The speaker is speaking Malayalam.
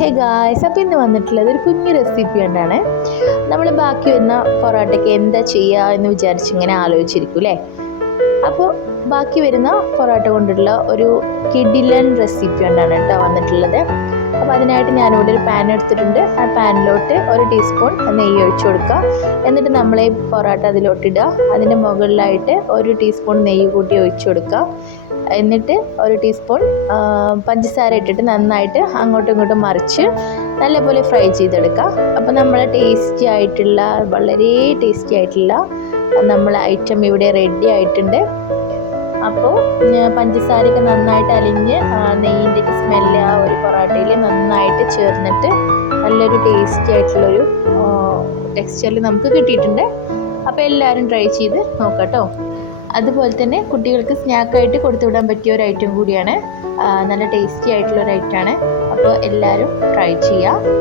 ഹേ ഗായ്സ്, അപ്പോൾ ഇന്ന് വന്നിട്ടുള്ളത് ഒരു കുഞ്ഞു റെസിപ്പി കൊണ്ടാണ്. നമ്മൾ ബാക്കി വരുന്ന പൊറോട്ടയ്ക്ക് എന്താ ചെയ്യുക എന്ന് വിചാരിച്ചിങ്ങനെ ആലോചിച്ചിരിക്കും അല്ലേ. അപ്പോൾ ബാക്കി വരുന്ന പൊറോട്ട കൊണ്ടുള്ള ഒരു കിഡിലൻ റെസിപ്പി കൊണ്ടാണ് കേട്ടോ വന്നിട്ടുള്ളത്. അപ്പോൾ അതിനായിട്ട് ഞാനിവിടെ ഒരു പാൻ എടുത്തിട്ടുണ്ട്. ആ പാനിലോട്ട് 1 ടീസ്പൂൺ നെയ്യ് ഒഴിച്ചു കൊടുക്കുക. എന്നിട്ട് നമ്മൾ ഈ പൊറോട്ട അതിലോട്ടിടുക. അതിൻ്റെ മുകളിലായിട്ട് 1 ടീസ്പൂൺ നെയ്യ് കൂട്ടി ഒഴിച്ചു കൊടുക്കുക. എന്നിട്ട് 1 ടീസ്പൂൺ പഞ്ചസാര ഇട്ടിട്ട് നന്നായിട്ട് അങ്ങോട്ടും ഇങ്ങോട്ടും മറിച്ച് നല്ലപോലെ ഫ്രൈ ചെയ്തെടുക്കുക. അപ്പോൾ നമ്മൾ ടേസ്റ്റി ആയിട്ടുള്ള വളരെ ടേസ്റ്റി ആയിട്ടുള്ള നമ്മൾ ഐറ്റം ഇവിടെ റെഡി ആയിട്ടുണ്ട്. അപ്പോൾ പഞ്ചസാരയൊക്കെ നന്നായിട്ട് അലിഞ്ഞ് നെയ്യിൻ്റെ സ്മെല്ല് ആ ഒരു പൊറോട്ടയിൽ നന്നായിട്ട് ചേർന്നിട്ട് നല്ലൊരു ടേസ്റ്റി ആയിട്ടുള്ളൊരു ടെക്സ്ചറിൽ നമുക്ക് കിട്ടിയിട്ടുണ്ട്. അപ്പോൾ എല്ലാവരും ട്രൈ ചെയ്ത് നോക്കാം. അതുപോലെ തന്നെ കുട്ടികൾക്ക് സ്നാക്കായിട്ട് കൊടുത്തു വിടാൻ പറ്റിയ ഒരു ഐറ്റം കൂടിയാണ്. നല്ല ടേസ്റ്റി ആയിട്ടുള്ളൊരു ഐറ്റമാണ്. അപ്പോൾ എല്ലാവരും ട്രൈ ചെയ്യുക.